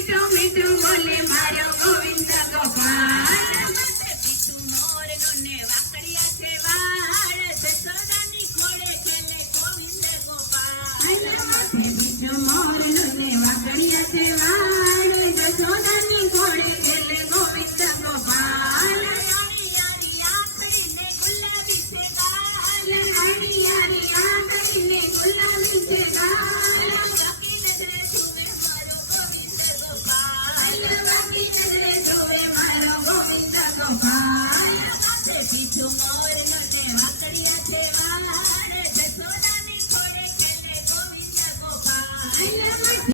મીઠું મીઠું બોલે મારો ગોવિંદ ગોપાલ પીછું મોરનો ને વાકડિયા છે વાળ જશોદાની ખોળે ખેલે ગોવિંદ ગોપાલ પીછું મોરનો ને વાકડિયા છે વાળ જશોદાની ખોળે ખેલે ગોવિંદ ગોપાલ આણી આણી આંખડીને ગુલાબી છે ગાલ આણી આણી આંખડીને ગુલાબી છે ગાલ બાકી નજરે જોવે મારો ગોવિંદ ગોપાલ બાકી નજરે જોવે મારો ગોવિંદ ગોપાલ પીછું મોરનો ને વાકડિયા છે વાળ જશોદાની ખોળે ખેલે ગોવિંદ ગોપાલ